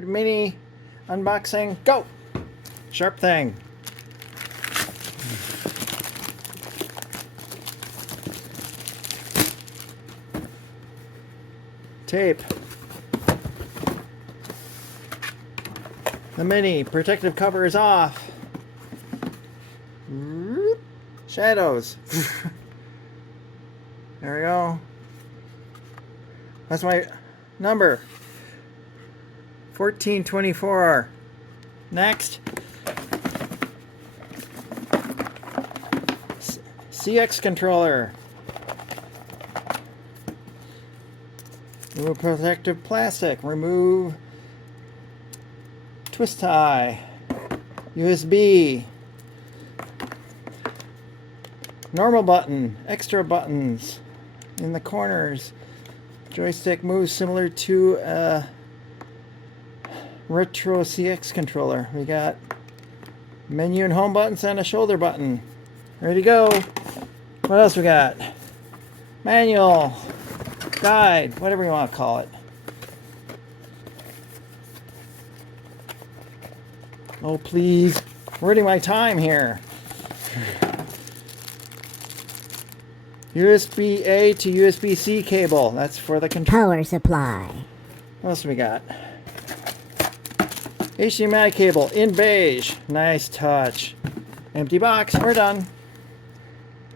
standard mini unboxing. Go! Sharp thing. Tape. The mini protective cover is off. Shadows. There we go. That's my number. 1424. Next. CX controller. Remove protective plastic. Remove twist tie. USB. Normal button. Extra buttons in the corners. Joystick moves similar to a retro CX controller. We got menu and home buttons and a shoulder button. Ready to go. What else we got? Manual, guide, whatever you want to call it. Oh, please. Wording my time here. USB-A to USB-C cable. That's for the power supply. What else do we got? HDMI cable in beige. Nice touch. Empty box. We're done.